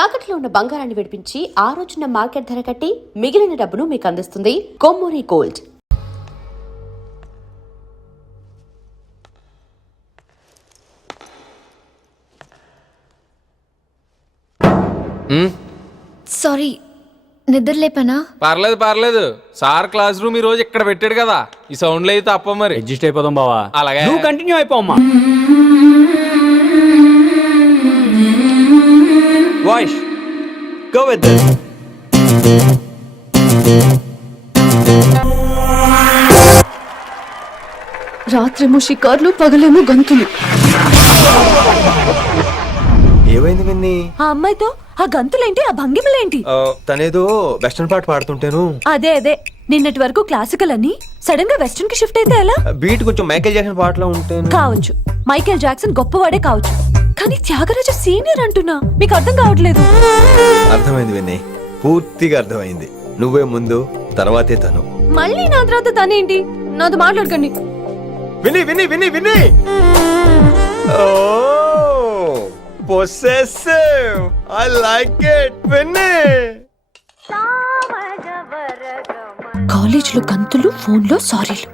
తాకట్లో ఉన్న బంగారాన్ని విడిపించి ఆ రోజున మార్కెట్ ధర కట్టి మిగిలిన డబ్బును మీకు అందిస్తుంది కొమ్మూరి గోల్డ్. సారీ, నిద్ర లేపనా? పర్లేదు. సార్ క్లాస్ రూమ్ ఈ రోజు ఇక్కడ పెట్టాడు కదా, ఈ సౌండ్లు అయితే తప్ప మరి అడ్జస్ట్ అయిపోదాం బావా. అలాగే నువ్వు కంటిన్యూ అయిపోమ్మా. Voice go with this. రాత్రేమో షికార్లు, పగలేమో గంతులు. ఏమైంది విన్ని? ఆ అమ్మాయితో ఆ గంతులేంటి, ఆ భంగిమలేంటి? తనేదో వెస్టర్న్ పాట పాడుతుంటేను. అదే నిన్నటి వరకు క్లాసికల్ అని సడన్ గా వెస్టర్న్ కి షిఫ్ట్ అయితే ఎలా? బీట్ కొంచెం మైకేల్ జాక్సన్ పాటలో ఉంటేను. కావచ్చు, మైకేల్ జాక్సన్ గొప్పవాడే కావచ్చు, కానీ త్యాగరాజ సీనియర్ అంటున్నా. మీకు అర్థం కావట్లేదు. అర్థమైంది విన్ని, పూర్తిగా అర్థమైంది. నువ్వే ముందు, తర్వాతే తను. మళ్ళీ నా తర్వాత తనేంటి? నాతో మాట్లాడకండి. విన్ని విన్ని విన్ని విన్ని ఓ possessive, I like it. విన్ని కాలేజ్ లో గంతులు, ఫోన్ లో సారీలు.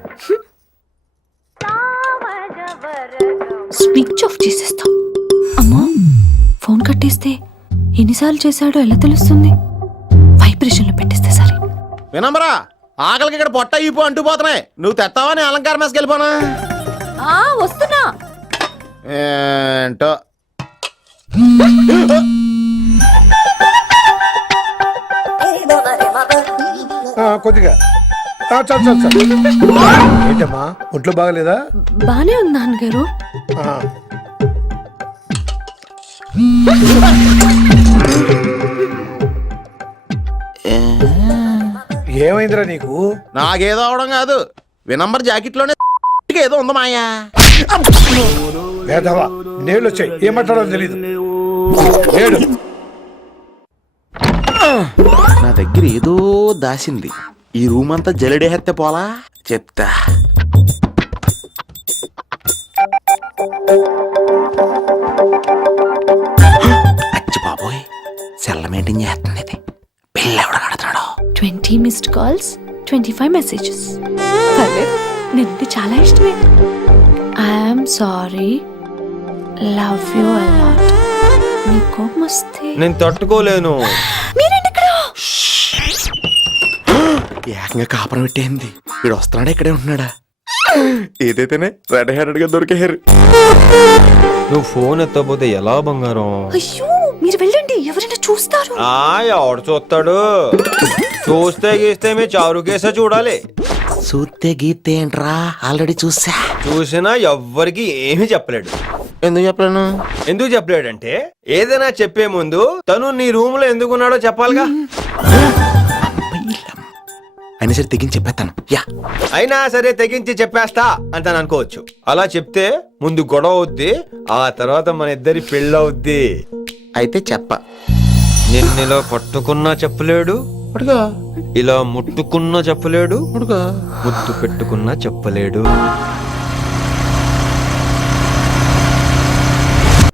స్విచ్ ఆఫ్ చేసేస్తా. అమ్మా, ఫోన్ కట్టేస్తే ఎన్నిసార్లు చేశాడో ఎలా తెలుస్తుంది? వైబ్రేషన్ లో పెట్టేస్తే సరే. వినమ్రా, ఆకలికి ఇక్కడ పొట్ట ఈపు అంటుపోతున్నాయి. నువ్వు తెస్తావని అలంకార మేసకి వెళ్ళిపోనా? వస్తున్నా. ఏంటో కొద్దిగా ఏంటమ్మా, ఒంట్లో బాగలేదా? బానే ఉంది నాన్నగారు. ఏమైందిరా నీకు? నాకేదో అవడం కాదు, వినంబర్ జాకెట్ లోనే ఏదో ఉంది మాయా. వేదవా, నేళ్ళు వచ్చాయి, ఏం మాట్లాడాలో తెలీదు. ఏడు నా దగ్గర ఏదో దాసింది. ఈ రూమ్ అంతా జలడేహెత్తే పోలా చెప్తా. అచ్చి బాబోయ్, సెల్ల మెయింటైన్ చేస్తుంది ఇది. పిల్ల ఎవడ కడుతున్నాడు? 20 మిస్డ్ కాల్స్, 25 మెసేజెస్. నేను చాలా ఇష్టమే. I'm sorry, love you a lot. నీ కోపం వస్తే నేను తట్టుకోలేను. ఏకంగా కాపురం పెట్టేంది. వీడు వస్తున్నాడా, ఇక్కడే ఉంటున్నాడా? ఏదైతేనే రెడ్ హ్యాండెడ్ గా దొరికారు. నువ్వు ఫోన్ ఎత్తపోతే ఎలా బంగారం? అయ్యో, మీరు వెళ్ళండి, ఎవరైనా చూస్తారు. ఎవడు చూస్తాడు? చూస్తే గీస్తే మీ చారు కేసే చూడాలి. చూస్తే గీతే ఏంట్రా, ఆల్రెడీ చూసినా ఎవ్వరికి ఏమీ చెప్పలేడు. ఎందుకు చెప్పలేడంటే ఏదైనా చెప్పే ముందు తను నీ రూమ్ లో ఎందుకున్నాడో చెప్పాలిగా. అయినా సరే తెగించి చెప్పేస్తాను. అయినా సరే తెగించి చెప్పేస్తా అంటాను అనుకోవచ్చు. అలా చెప్తే ముందు గొడవ అవుద్ది, ఆ తర్వాత మన ఇద్దరి పెళ్ళవుద్ది. అయితే చెప్ప. నిన్నిలా పట్టుకున్నా చెప్పలేడు, ఇలా ముట్టుకున్నా చెప్పలేడు, ముద్దు పెట్టుకున్నా చెప్పలేడు.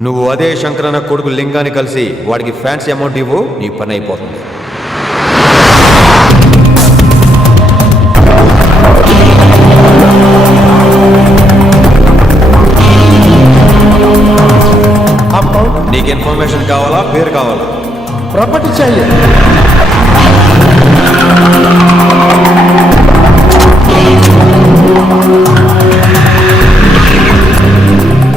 నువ్వు అదే శంకరన్న కొడుకు లింగాన్ని కలిసి వాడికి ఫ్యాన్సీ అమౌంట్ ఇవ్వు, నీ పని అయిపోతుంది. నీకు ఇన్ఫర్మేషన్ కావాలా, పేరు కావాలా? ప్రాపర్టీ चाहिए.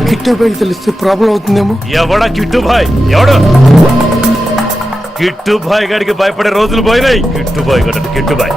కిట్టుబాయి తెలిస్తే ప్రాబ్లం అవుతుందేమో. ఎవడా కిట్టుబాయ్? ఎవడు కిట్టుబాయ్ గడికి భయపడే రోజులు పోయినాయి. కిట్టుబాయ్ గడ కిట్టుబాయ్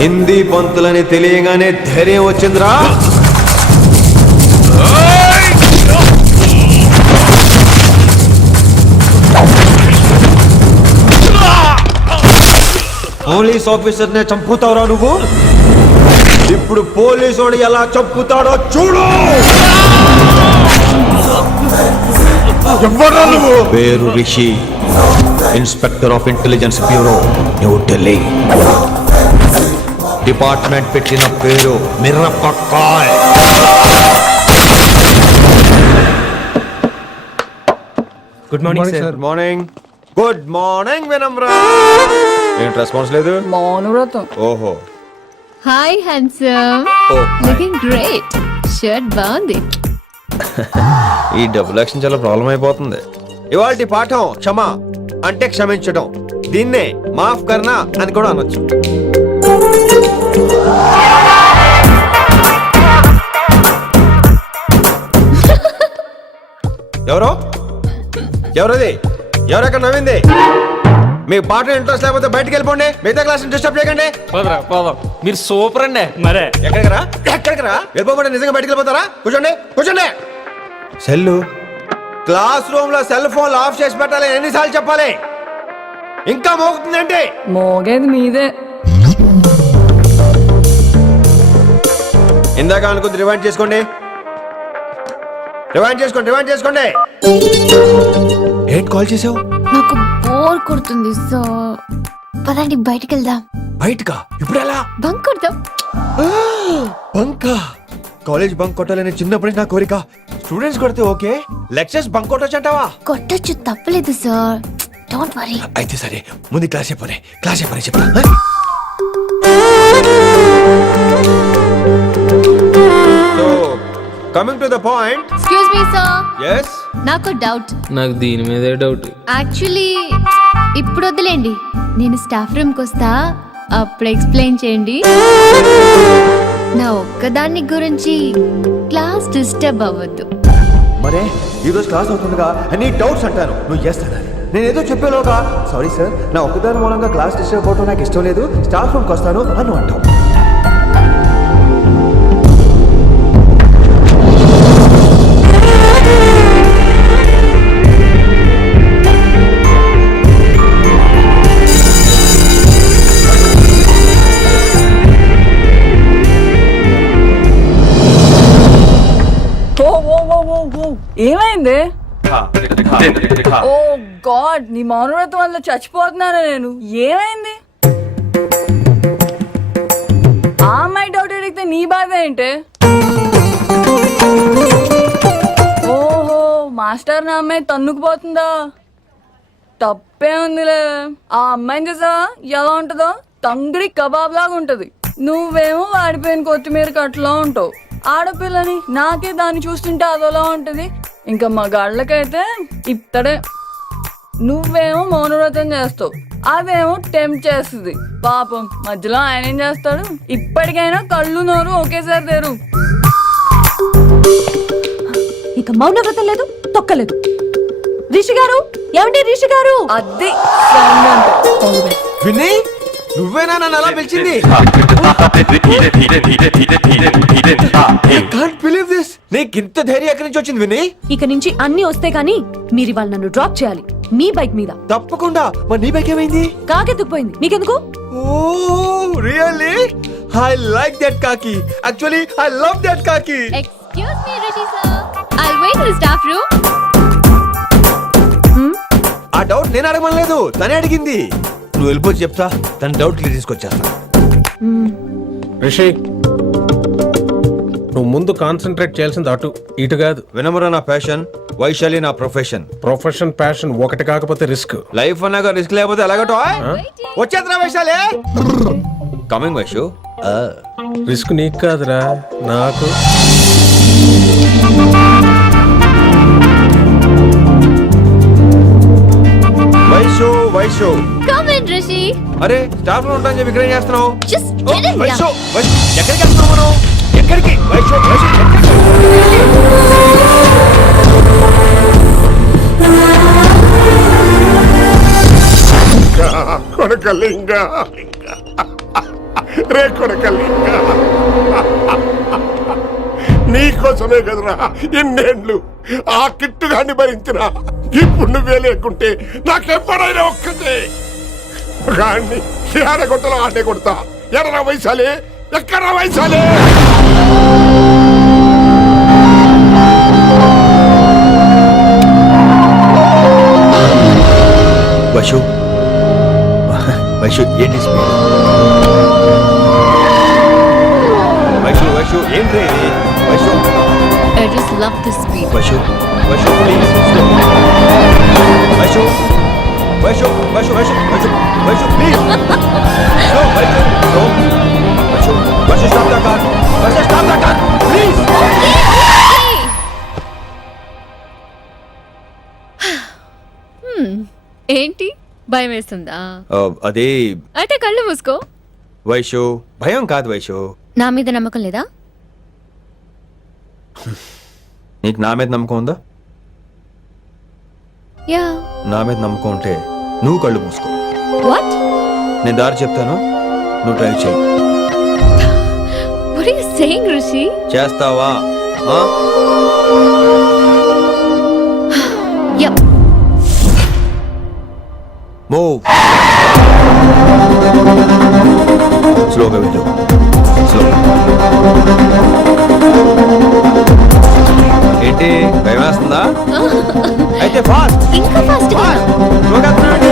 హిందీ పంతులని తెలియగానే ధైర్యం వచ్చిందిరా. పోలీస్ ఆఫీసర్ నే చంపుతావురా నువ్వు. ఇప్పుడు పోలీసోడు ఎలా చంపుతాడో చూడు. ఎవ్వరా నువ్వు? పేరు Rishi, inspector of intelligence bureau, New Delhi. Department పెట్టిన పేరు మిరపకాయ్. Good morning sir. Good morning. Good morning Vinamra. ఏంటి రెస్పాన్స్ లేదు? మౌనవ్రతం. ఓహో. Hi handsome, looking great. Shirt బాగుంది. ఈ డబుల్ యాక్షన్ చాలా ప్రాబ్లం అయిపోతుంది. ఇవాల్టి పాఠం క్షమ అంటే క్షమించడం. దీన్నే మాఫ్ కర్నా అని కూడా అనొచ్చు. ఎవరో ఎవరది? ఎవరెక్కడ నవ్వింది? మీకు పాట ఇంట్రెస్ట్ లేకపోతే బయటకు వెళ్ళిపోండి. మిగతా క్లాస్ డిస్టర్బ్ చేయకండి. పోదరా పోదాం. మీరు సూపర్ అండి. మరే ఎక్కడికి రా? ఎక్కడికి రా? వెళ్ళిపోకుండా నిజంగా బయటకు వెళ్ళిపోతారా? కూర్చోండి కూర్చోండి. సెల్లు క్లాస్ రూమ్ లో సెల్ ఫోన్ ఆఫ్ చేసి పెట్టాలి. ఎన్నిసార్లు చెప్పాలి? ఇంకా మోగుతుందంటే మోగేది మీదే. ఇందాక అనుకుంది రివైండ్ చేసుకోండి. రివైండ్ చేసుకోండి. రివైండ్ చేసుకోండి. ఏంటి కాల్ చేసావు? నాకు బోర్ కొడుతుంది సో పదండి బయటికి వెళ్దాం. బయటకా? ఇప్పుడు ఎలా? బంక్ కొడదాం. బంకా? కాలేజ్ బంక్ కొట్టాలని చిన్నప్పటి నా కోరిక. స్టూడెంట్స్ కొడితే ఓకే, లెక్చర్స్ బంక్ కొట్టొచ్చు అంటావా? కొట్టొచ్చు, తప్పలేదు సార్. Don't worry. అయితే సరే, ముందు క్లాస్ చెప్పనే. క్లాస్ చెప్పనే చెప్తా. So coming to the point. Excuse me sir, yes నాకు డౌట్. నాకు దీని మీదే డౌట్. యాక్చువల్లీ ఇప్పుడు వద్దులేండి, నేను స్టాఫ్ రూమ్కి వస్తా, అప్పుడు ఎక్స్ప్లెయిన్ చేయండి. నా ఒక్కదాన్ని గురించి క్లాస్ డిస్టర్బ్ అవ్వద్దు. మరే ఈ రోజు క్లాస్ అవుతుండగా అన్ని డౌట్స్ అంటాను. నువ్వు చేస్తానని నేను ఏదో చెప్పేలోగా సారీ సార్, నా ఒక్కదాని మూలంగా క్లాస్ డిస్టర్బ్ అవడం నాకు ఇష్టం లేదు, స్టాఫ్ రూమ్కి వస్తాను అని అంటావు. ఏమైంది? ఓ గాడ్, నీ మౌనవ్రతం వల్ల చచ్చిపోతున్నాను నేను. ఏమైంది? ఆ అమ్మాయి డౌట్ అడిగితే నీ బాధ ఏంటి? ఓహో, మాస్టర్ నా అమ్మాయి తన్నుకుపోతుందా? తప్పే ఉందిలే. ఆ అమ్మాయిని చూసావా ఎలా ఉంటుందో? తంగిడి కబాబ్ లాగా ఉంటది. నువ్వేమో వాడిపోయిన కొత్తిమీర కట్లా ఉంటావు. ఆడపిల్లని నాకే దాన్ని చూస్తుంటే అదోలా ఉంటది. ఇంకా మగాళ్ళకైతే ఇత్తడే. నువ్వేమో మౌనవ్రతం చేస్తావు, అదేమో టెంప్ట్ చేస్తుంది. పాపం మధ్యలో ఆయన ఏం చేస్తాడు? ఇప్పటికైనా కళ్ళు నోరు ఒకేసారి తెరు. ఇక మౌనవ్రతం లేదు, తొక్కలేదు. రిషి గారు, ఏమండి రిషి గారు? అది sound అంటే. విని నువ్వేనా నన్ను అలా పిలిచింది? Can't believe this. నీకు ఇంత ధైర్యం ఎక్కడి నుంచి వచ్చింది విని? ఇక నుంచి అన్ని వస్తే గానీ మీరు ఇవాళ నన్ను డ్రాప్ చేయాలి మీ బైక్ మీద. తప్పకుండా. మరి నీ బైక్ ఏమైంది? కాకెత్తుకుపోయింది. మీకెందుకు? ఓ రియల్లీ? ఐ లైక్ దట్ కాకి. యాక్చువల్లీ ఐ లవ్ దట్ కాకి. Excuse me, Rishi sir. I'll wait in the staff room. ఆ డౌట్ నేను అడగమనలేదు, తనే అడిగింది. నువ్వు వెళ్ళిపోతే చెప్తా, తన డౌట్ క్లియర్ తీసుకొచ్చేస్తా. రిషి, నువ్వు ముందు కాన్సన్ట్రేట్ చేయాల్సింది అటు ఇటు కాదు. వినమ్ర నా ప్యాషన్, వైశాలి నా ప్రొఫెషన్. ప్రొఫెషన్ ప్యాషన్ ఒకటి కాకపోతే రిస్క్. లైఫ్ అన్నాక రిస్క్ లేకపోతే ఎలాగటో? వచ్చేద్రా వైశాలి. కమింగ్ వైషు. రిస్క్ నీకు కాదురా, నాకు. Vaishu Vaishu. Come in, Rishi. అరే స్టాఫ్ లో ఉంటాను చెప్పి ఇక్కడ ఏం చేస్తున్నావు? Just oh, get in Vaishu, here. Vaishu, ఎక్కడికి వెళ్తున్నావు మనం? ఎక్కడికి? వైషు, వైషు, ఎక్కడికి? కొడకలింగ రే కొడకల్లి నీకోసమే కదరా ఎన్నేళ్ళు ఆ కిట్టుగాన్ని భరించినా. ఇప్పుడు నువ్వే లేకుంటే నాకెప్పుడైనా ఒక్కటే గాన్ని ఆడగొట్టలో ఆడే కొడతా. ఎడరా వైశాలి, ఎక్కడ వైశాలి? వైషు వైషు ఏంటి స్పీడ్? వైషు వైషు ఏంటి Vaishu? I just love this speed. Vaishu Vaishu please Vaishu Vaishu Vaishu Vaishu Vaishu Vaishu please slow Vaishu slow Vaishu Vaishu stop the car Vaishu stop the car please. ఏంటి భయం వేస్తుందా? అదే అయితే కళ్ళు మూసుకో. వైషు భయం కాదు వైషు. నా మీద నమ్మకం లేదా? నీకు నా మీద నమ్మకం ఉందా? యా. నా మీద నమ్మకం ఉంటే నువ్వు కళ్ళు మూసుకో. వాట్? నేను దారి చెప్తాను, నువ్వు డ్రైవ్ చేయి. What are you saying, Rishi? చేస్తావా? Yep. మూవ్. స్లోగా వెళ్ళు. స్లో. ఏంటి భయం వేస్తుందా? అయితే ఫాస్ట్. ఇంకా ఫాస్ట్ గా. స్లోగా తిరగండి.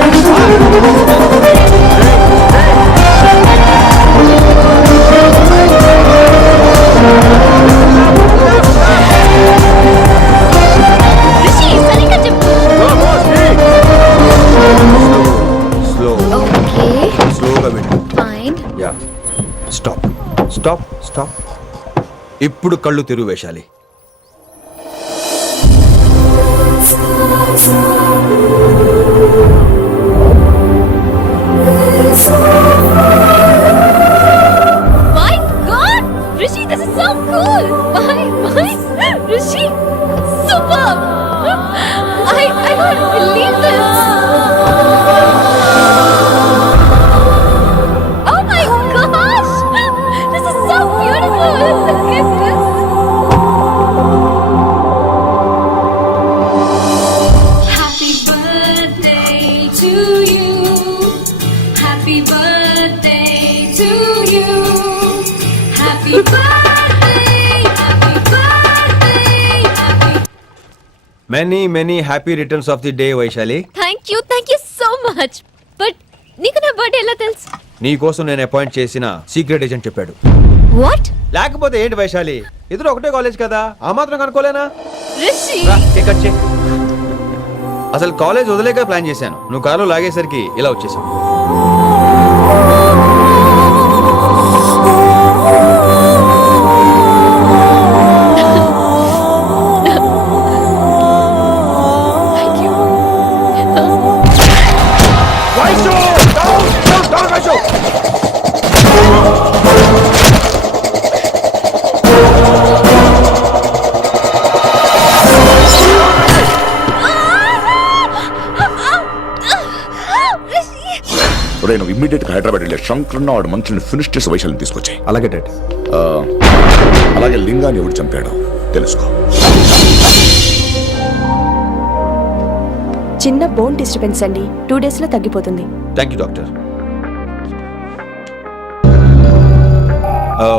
Rishi, సరిగ్గా చెప్పు. స్లో. Okay. స్లోగా వెళ్ళు. Fine. Yeah. Stop stop stop. ఇప్పుడు కళ్ళు తెరువు వేశాలి. My God, Rishi, this is so cool. Bye. Rishi, superb. I can't believe this. Oh my gosh, this is so beautiful. Look at this. Happy birthday to you. Happy birthday to you. Happy birthday. Happy birthday. Happy many many happy returns of the day Vaishali. Thank you so much. But నీకు నా birthday ఎలా తెలుసు? నీ కోసం నేను appoint చేసిన secret agent చెప్పాడు. What? లేకపోతే ఏంటి వైశాలి, ఇద్దరు ఒకటే కాలేజ్ కదా, ఆ మాత్రం కనుక్కోలేనా? Rishi. రా, కేక్ కట్ చేయి. అసలు కాలేజ్ వదిలేక ప్లాన్ చేశాను, నువ్వు కారు లాగేసరికి ఇలా వచ్చేసావు. Thank you. Vaishu! Down, down, down, Vaishu! నువ్వు ఇమ్మీడియట్ గా హైదరాబాద్ వెళ్ళే శంకరన్న వాడు మనుషుల్ని ఫినిష్ చేసి వైశాల్ని తీసుకొచ్చాయి. అలాగే డాడ్. అలాగే లింగాన్ని ఎవడు చంపాడో తెలుసుకో. చిన్న బోన్ డిస్టర్బెన్స్ అండి, 2 days లో తగ్గిపోతుంది. Thank you doctor.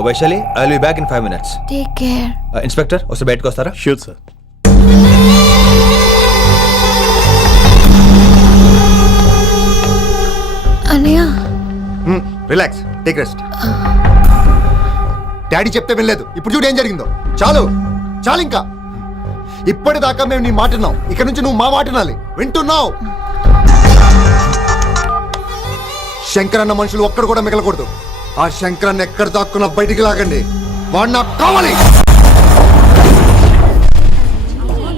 Vaishali, I will be back in 5 minutes. Take care. Inspector ఒకసారి బయటకు వస్తారా? Sure sir. అన్నయ్య. Relax, take rest. డాడీ చెప్తే వినలేదు, ఇప్పుడు చూడు ఏం జరిగిందో. చాలు చాలు, ఇంకా ఇప్పటిదాకా మేము నీ మాట విన్నాం, ఇక నుంచి నువ్వు మా మాట వినాలి. వింటున్నావు? శంకరన్న మనుషులు ఒక్కడు కూడా మిగలకూడదు. ఆ శంకరన్న ఎక్కడ దాక్కున్నా బయటికి లాగండి, వాడు నాకు కావాలి.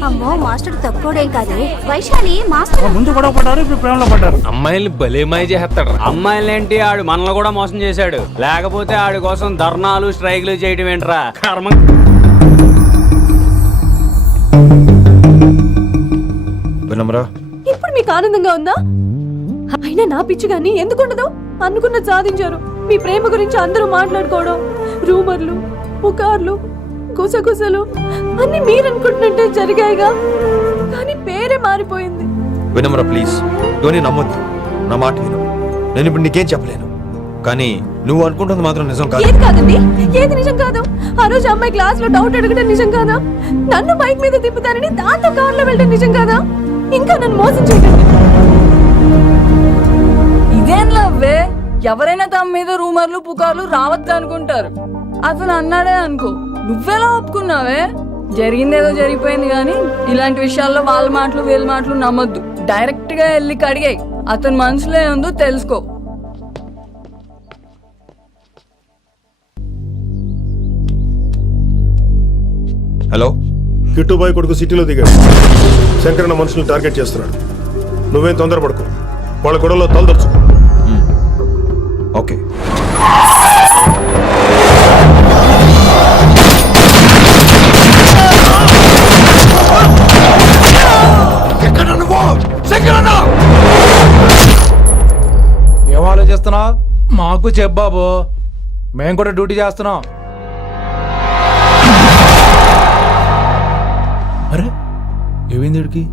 అమ్మో, మాస్టర్ తక్కువడేం కాదు. వైశాలి మాస్టర్ ముందు గొడవ పడ్డారు, ఇప్పుడు ప్రేమలో పడ్డారు. అమ్మాయిల్ని భలే మాయ చేస్తాడు. అమ్మాయిలేంటి ఆడు మనల్ని కూడా మోసం చేశాడు. లేకపోతే ఆడి కోసం ధర్నాలు స్ట్రైక్లు చేయటం ఏంట్రా కర్మ. వినమ్రా, ఇప్పుడు మీకు ఆనందంగా ఉందా? అయినా నా పిచ్చి గాని ఎందుకుండదు? అనుకున్న సాధించారు. మీ ప్రేమ గురించి అందరూ మాట్లాడుకోవడం, రూమర్లు, పుకార్లు, గుసగుసలు అన్ని మీరనుకుంటున్నట్టే జరిగాయిగా, కానీ పేరే మారిపోయింది. వినమ్ర ప్లీజ్, ఇవన్నీ నమ్మొద్దు. నా మాట విను. నేను ఇప్పుడు నీకేం చెప్పలేను, కానీ నువ్వు అనుకుంటుంది మాత్రం నిజం కాదు. ఏది కాదండి, ఏది నిజం కాదు? ఆ రోజు అమ్మాయి క్లాస్ లో డౌట్ అడగడం నిజం కాదా? నన్ను బైక్ మీద తిప్పుతానని దాంతో కార్లో వెళ్ళడం నిజం కాదా? ఇంకా నన్ను మోసం చేయకండి. ఇదేం లవ్వే? ఎవరైనా తమ మీద రూమర్లు పుకార్లు రావద్దు అనుకుంటారు. అతను అన్నాడే అనుకో, నువ్వెలా ఒప్పుకున్నావే? జరిగిందేదో జరిగిపోయింది, కానీ ఇలాంటి విషయాల్లో వాళ్ళ మాటలు వీళ్ళ మాటలు నమ్మొద్దు. డైరెక్ట్ గా వెళ్ళి కడిగాయి, అతని మనసులో ఏముందో తెలుసుకో. హలో, కిట్టుబాయ్ కొడుకు సిటీలో దిగాడు. శంకరన్న మనుషుల్ని టార్గెట్ చేస్తున్నాడు. నువ్వేం తొందరపడకు, వాళ్ళ గొడవలో తలదొచ్చు. ఓకే. ఏం ఆలోచిస్తున్నావు? మాకు చెప్పాబు, మేము కూడా డ్యూటీ చేస్తున్నాం. అరే ఏమైంది వీడికి?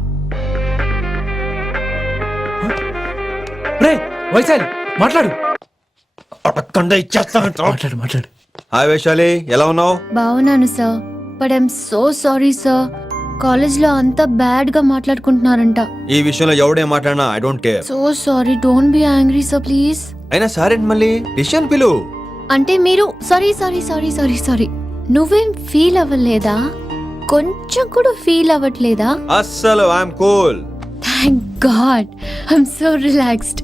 రే వైశాలి, మాట్లాడు. మాట్లాడు. హాయ్ వైశాలి, ఎలా ఉన్నావు? బాగున్నాను sir, but I'm so sorry sir. కాలేజ్లో అంతా బ్యాడ్ గా మాట్లాడుకుంటున్నారంట. ఈ విషయంలో ఎవడేం మాట్లాడినా I don't care. So sorry, don't be angry sir please. అయినా సారేంటి మళ్ళీ? డిసిషన్ పిలు. అంటే మీరు సారీ నువ్వేం ఫీల్ అవ్వలేదా? కొంచెం కూడా ఫీల్ అవ్వట్లేదా? అస్సలు I'm cool. Thank God, I'm so relaxed.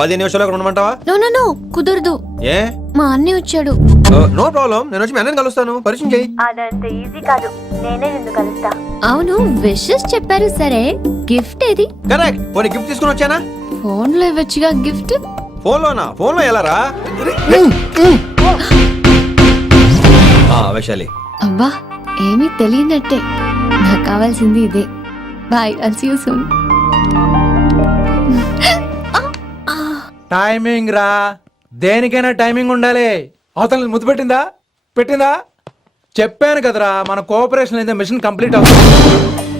10 నిమిషాలు ఉండమంటావా? నో కుదరదు. ఏ? మా అన్నయ్య వచ్చాడు. నో ప్రాబ్లం, నేను వచ్చి మీ అన్నని కలుస్తాను. పరిచయం చేయి. అవును, విషెస్ చెప్పారు సరే, గిఫ్ట్ ఏది? కరెక్ట్. పోనీ గిఫ్ట్ తీసుకుని వచ్చానా? ఫోన్ లో ఇవ్వచ్చుగా గిఫ్ట్. ఫోన్లోనా? ఫోన్లో ఎలా రా? వైశాలి, అబ్బా ఏమీ తెలియనట్టే. నాకు కావాల్సింది ఇదే. Bye, I'll see you soon. Timing రా, దేనికైనా టైమింగ్ ఉండాలి. అవతల ముద్దు పెట్టిందా? చెప్పాను కదరా, మన కోఆపరేషన్ అయితే మిషన్ కంప్లీట్ అవుతుంది.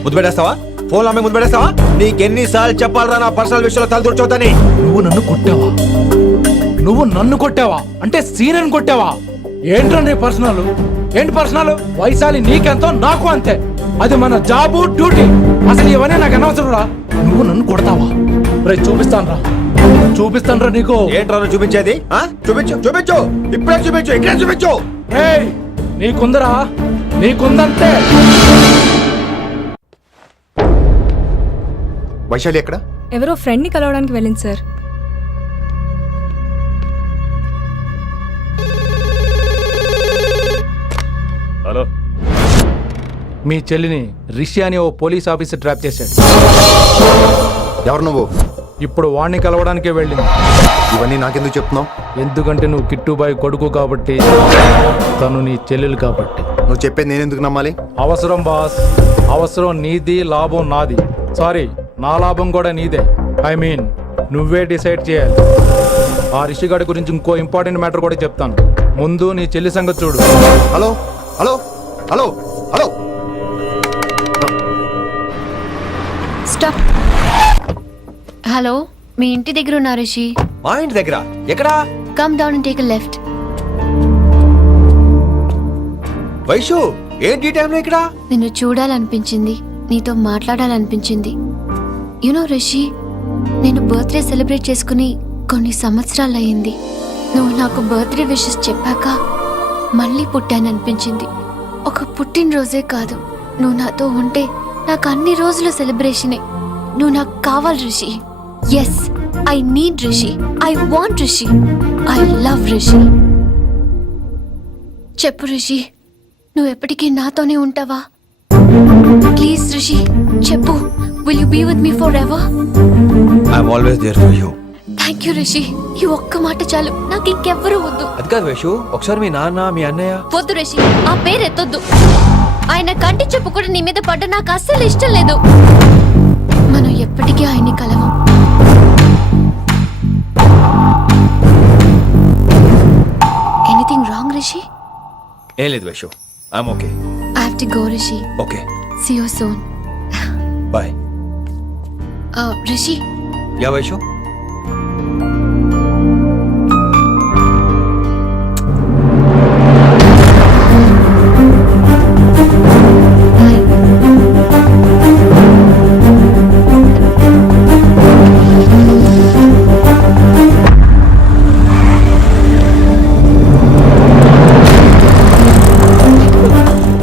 ముద్దు పెట్టేస్తావా? ఫోన్ అమ్మే ముద్దు పెట్టేస్తావా? నీకెన్నిసార్లు చెప్పాలరా నా పర్సనల్ విషయంలో తల దూర్చోద్దని? నువ్వు నన్ను కొట్టావా అంటే సీనియర్ కొట్టావా? ఏంట్రా నీ పర్సనల్? ఏంటి పర్సనల్? వైశాలి నీకెంతో నాకు అంతే, అది మన జాబు డ్యూటీ. అసలు ఇవన్నీ నాకు అనవసరం రా. నువ్వు నన్ను కొడతావా? రే చూపిస్తాను రా నీకు. ఏంట్రా నువ్వు చూపించేది? చూపించు, ఇప్పుడే చూపించు, ఇక్కడే చూపించు. నీకుందంతే. వైశాలి ఎక్కడ? ఎవరో ఫ్రెండ్ ని కలవడానికి వెళ్ళింది సార్. హలో, మీ చెల్లిని రిషి అని ఓ పోలీస్ ఆఫీసర్ ట్రాప్ చేశాడు. ఎవరు నువ్వు? ఇప్పుడు వాణ్ణి కలవడానికే వెళ్ళింది. ఇవన్నీ నాకెందుకు చెప్తున్నావు? ఎందుకంటే నువ్వు కిట్టుబాయ్ కొడుకు కాబట్టి, తను నీ చెల్లెలు కాబట్టి. నువ్వు చెప్పేది నేను ఎందుకు నమ్మాలి? అవసరం బాస్, అవసరం నీది, లాభం నాది. సారీ, నా లాభం కూడా నీదే. ఐ మీన్ నువ్వే డిసైడ్ చేయాలి. ఆ రిషిగాడి గురించి ఇంకో ఇంపార్టెంట్ మ్యాటర్ కూడా చెప్తాను. ముందు నీ చెల్లి సంగతి చూడు. Hello hello hello hello stop. Hello, మీ ఇంటి దగ్గర ఉన్నా రిషి? మా ఇంటి దగ్గర ఎక్కడా? Come down and take a left. Vaishu, ఏంటి ఈ టైంలో ఇక్కడ? నిన్ను చూడాలనిపించింది, నీతో మాట్లాడాలనిపించింది. యునో రిషి, నేను బర్త్డే సెలబ్రేట్ చేసుకుని కొన్ని సంవత్సరాలయ్యింది. నువ్వు నాకు బర్త్డే విషెస్ చెప్పాక మళ్ళీ పుట్టాననిపించింది. ఒక పుట్టినరోజే కాదు, నువ్వు నాతో ఉంటే నాకు అన్ని రోజుల సెలబ్రేషనే. నువ్వు నాకు కావాలి Rishi. Yes, I need Rishi, I want Rishi, I love Rishi. చెప్పు రిషి, నువ్వు ఎప్పటికీ నాతోనే ఉంటావా? ప్లీజ్ రిషి చెప్పు. Will you be with me forever? I'm always there for you. Thank you Rishi, ఈ ఒక్క మాట చాలు, నాకు ఇంకెవ్వరూ వద్దు. అది కాదు వైషు, ఒకసారి మీ నాన్న, మీ అన్నయ్య. వద్దు రిషి, ఆ పేరు ఎత్తొద్దు. ఆయన కంటి చెప్పు కూడా నీ మీద పడ్డ నాకు అస్సలు ఇష్టం లేదు. మనం ఎప్పటికీ ఆయన్ని కలవం. ఏం లేదు Vaishu, I'm okay. I have to go Rishi. Okay, see you soon. Bye. Rishi, yeah Vaishu.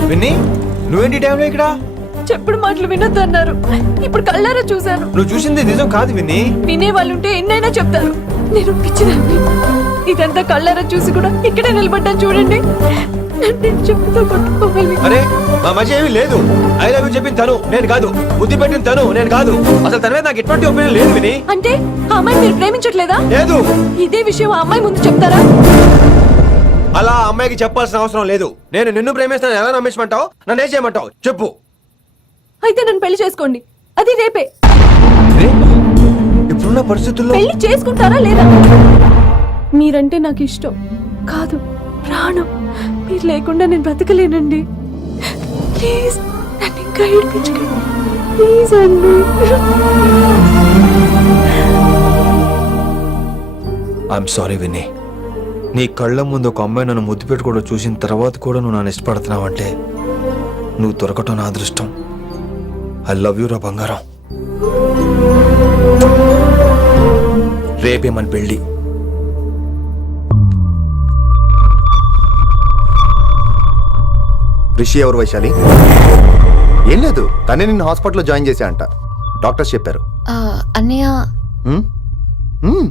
Vinni, నువ్వేంటి టైంలో ఇక్కడ? చెప్పుడు మాటలు వినొద్దన్నారు, ఇప్పుడు కళ్ళారా చూశాను. నువ్వు చూసింది నిజం కాదు విన్నీ. వినే వాళ్ళుంటే ఎన్నైనా చెప్తారు, నేను పిచ్చిదాన్ని. ఇదంతా కళ్ళారా చూసి కూడా ఇక్కడే నిలబడ్డాను చూడండి. నన్ను చెప్పుతో కొట్టుకోవాలి. అరే మా మధ్య ఏమీ లేదు. ఐ లవ్ యూ చెప్పింది తను, నేను కాదు. బుద్ధి పెట్టిన తను, నేను కాదు. అసలు తన మీద నాకు ఎటువంటి ఒపీనియన్ లేదు విని. అంటే ఆ అమ్మాయి మీరు ప్రేమించట్లేదా? లేదు. ఇదే విషయం ఆ అమ్మాయి ముందు చెప్తారా? అలా ఆ అమ్మాయికి చెప్పాల్సిన అవసరం లేదు. నేను నిన్ను ప్రేమిస్తాను, ఎలా నమ్మించమంటావు? నన్ను ఏం చేయమంటావు చెప్పు. అయితే నన్ను పెళ్లి చేసుకోండి, అది రేపే. ఇప్పుడున్న పరిస్థితుల్లో పెళ్లి చేసుకుంటారా లేదా? మీరంటే నాకు ఇష్టం కాదు, ప్రాణం. మీరు లేకుండా నేను బ్రతకలేనండి. ప్లీజ్ నన్ను ఇంకా ఏడిపించకండి, ప్లీజ్ అండి. I'm sorry Vinni. నీ కళ్ళ ముందు ఒక అమ్మాయి నన్ను ముద్దు పెట్టుకోవడం చూసిన తర్వాత కూడా నువ్వు నన్ను ఇష్టపడుతున్నావంటే నువ్వు దొరకటం నా అదృష్టం. ఐ లవ్ యూ రా బంగారం. రేపే మన పెళ్ళి. రిషి ఎవరు వైశాలి? ఏం లేదు, తనే నిన్ను హాస్పిటల్లో జాయిన్ చేశా అంట, డాక్టర్స్ చెప్పారు. అన్నయ్య, హ్మ్? హ్మ్.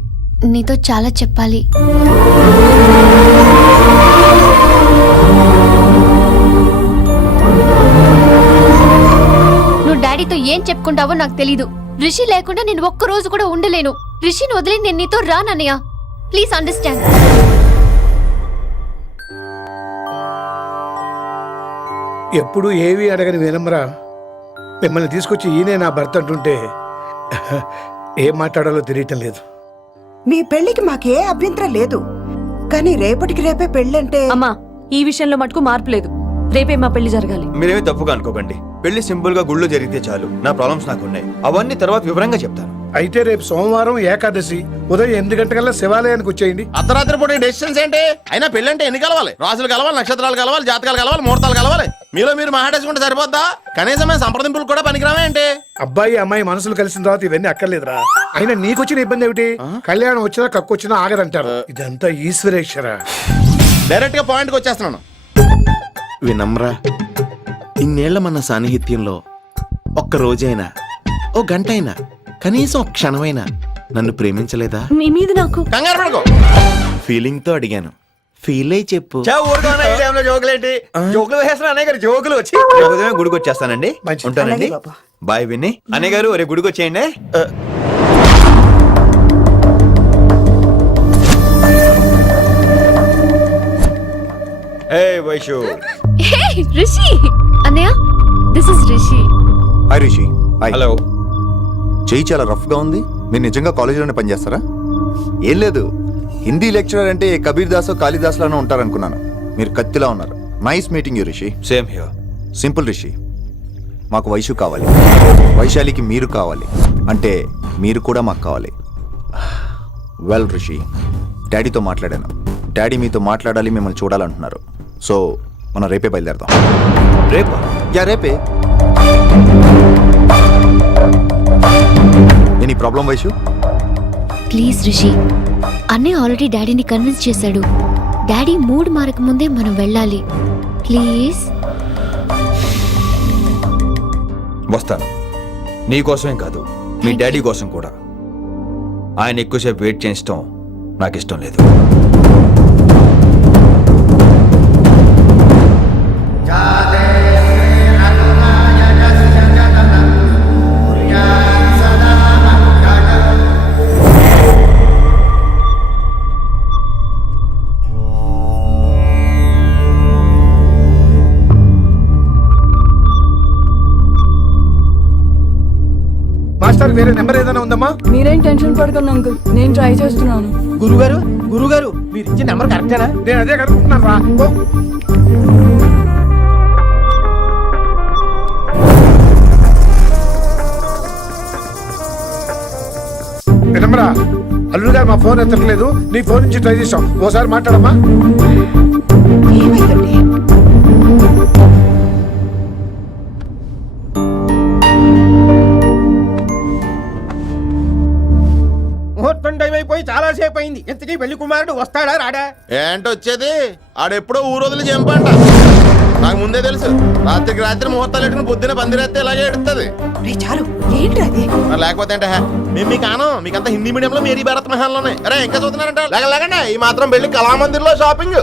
నీతో చాలా చెప్పాలి. నువ్వు డాడీతో ఏం చెప్పుకుంటావో నాకు తెలీదు. రిషి లేకుండా నేను ఒక్క రోజు కూడా ఉండలేను. రిషిని వదిలి నేను నీతో రానన్నయ్య. Please understand. ఎప్పుడు ఏవి అడగని వినమ్రా మిమ్మల్ని తీసుకొచ్చి ఈయనే నా భర్త అంటుంటే ఏం మాట్లాడాలో తెలియటం లేదు. మీ పెళ్లికి మాకే అభ్యంతరం లేదు, కానీ రేపటికి రేపే పెళ్ళంటే. అమ్మా, ఈ విషయంలో మటుకు మార్పు లేదు. రేపే మా పెళ్లి జరగాలి. మీరేమీ తప్పుగా అనుకోకండి. పెళ్లి సింపుల్ గా గుళ్ళో జరిగితే చాలు. నా ప్రాబ్లమ్స్ నాకున్నాయి, అవన్నీ తర్వాత వివరంగా చెప్తాను. అయితే రేపు సోమవారం ఏకాదశి ఉదయం 8 గంటలకల్లా శివాలయానికి వచ్చేయండి. అర్ధరాత్రి పూట డెసిషన్స్ ఏంటి? అయినా పెళ్ళంటే ఎన్ని కలవాలి? రాసులు కలవాలి, నక్షత్రాలు కలవాలి, జాతకాలు కలవాలి, ముహూర్తాలు కలవాలి. మీలో మీరు మాట్లాడేసుకుంటే సరిపోద్దా? కనీసమే సంప్రదింపులు కూడా పనికిరావే ఏంటి? అబ్బాయి అమ్మాయి మనసులు కలిసిన తర్వాత ఇవన్నీ అక్కర్లేదురా. అయినా నీకొచ్చిన ఇబ్బంది ఏమిటి? కళ్యాణం వచ్చినా కక్కొచ్చినా ఆగదంటారు. ఇదంతా ఈశ్వరేశ్వర. డైరెక్ట్ గా పాయింట్ కి వచ్చేస్తున్నాను. వినమ్రా, ఇన్నేళ్ల మన సాన్నిహిత్యంలో ఒక్క రోజైనా, ఓ గంట అయినా, కనీసం ఒక క్షణమైనా నన్ను ప్రేమించలేదా? మీ మీద నాకు కంగారు పడుకో. ఫీలింగ్ తో అడిగాను, ఫీల్ అయి చెప్పు. జోకులేంటి? జోకులు వేసిన అన్నయ్య గారు, జోకులు వచ్చి ఉదయం గుడికి వచ్చేస్తానండి. ఉంటానండి. బాయ్ విన్ని. అన్నయ్య గారు రేపు గుడికి వచ్చేయండి. Hey వైషు. హే రిషి. అన్నయ్య, this is Rishi. Hi Rishi. Hello. చెయ్యి చాలా రఫ్ గా ఉంది. మీరు నిజంగా కాలేజీలోనే పనిచేస్తారా? ఏం లేదు, హిందీ లెక్చరర్ అంటే కబీర్ దాసో కాళిదాస్ లానో ఉంటారనుకున్నాను. మీరు కత్తిలా ఉన్నారు. Nice meeting you Rishi. Same here. Simple Rishi, మాకు వైషు కావాలి, వైశాలికి మీరు కావాలి, అంటే మీరు కూడా మాకు కావాలి. వెల్ రిషి, డాడీతో మాట్లాడాను. డాడీ మీతో మాట్లాడాలి, మిమ్మల్ని చూడాలంటున్నారు. సో మనం రేపే బయలుదేరదాం. రేపా? యా రేపే. Any problem Vaishu? Please Rishi, అన్నయ్య ఆల్రెడీ డాడీని కన్విన్స్ చేశాడు. డాడీ మూడ్ మారక ముందే మనం వెళ్ళాలి. ప్లీజ్. వస్తాను. నీ కోసమేం కాదు, మీ డాడీ కోసం కూడా. ఆయన ఎక్కువసేపు వెయిట్ చేయించడం నాకు ఇష్టం లేదు. మాస్టర్ వేరే నెంబర్ ఏదైనా ఉందమ్మా? మీరేం టెన్షన్ పడకండి అంకుల్, నేను ట్రై చేస్తున్నాను. గురుగారు మీరు ఇచ్చిన నెంబర్ కరెక్టేనా? నేను అదే కనుక్కుంటున్నాను రా. వినమ్రా, అల్లుడు గారు మా ఫోన్ ఎత్తట్లేదు, నీ ఫోన్ నుంచి ట్రై చేసాం, ఓసారి మాట్లాడమ్మా. ఏమైందండి? ముహూర్తం టైం అయిపోయి చాలా సేపు అయింది. ఇంతకీ పెళ్లి కుమారుడు వస్తాడా రాడా? ఏంటి వచ్చేది? ఆడెప్పుడో ఊరోజులు చెంపంట. నాకు ముందే తెలుసు. రాత్రికి రాత్రి ముహూర్తాలు పెట్టుకుని పొద్దున పందిరేస్తే ఇలాగే ఎడుతుంది. రే చాలు, ఏంటి అది? మరి లేకపోతే అంటే మేము మీకు ఆనం మీకంతా హిందీ మీడియంలో మేరీ భారత్ మహల్లోనే. అరే ఇంకా చూస్తున్నారంట లేకండి. ఈ మాత్రం పెళ్లి కళామందిర్లో షాపింగ్.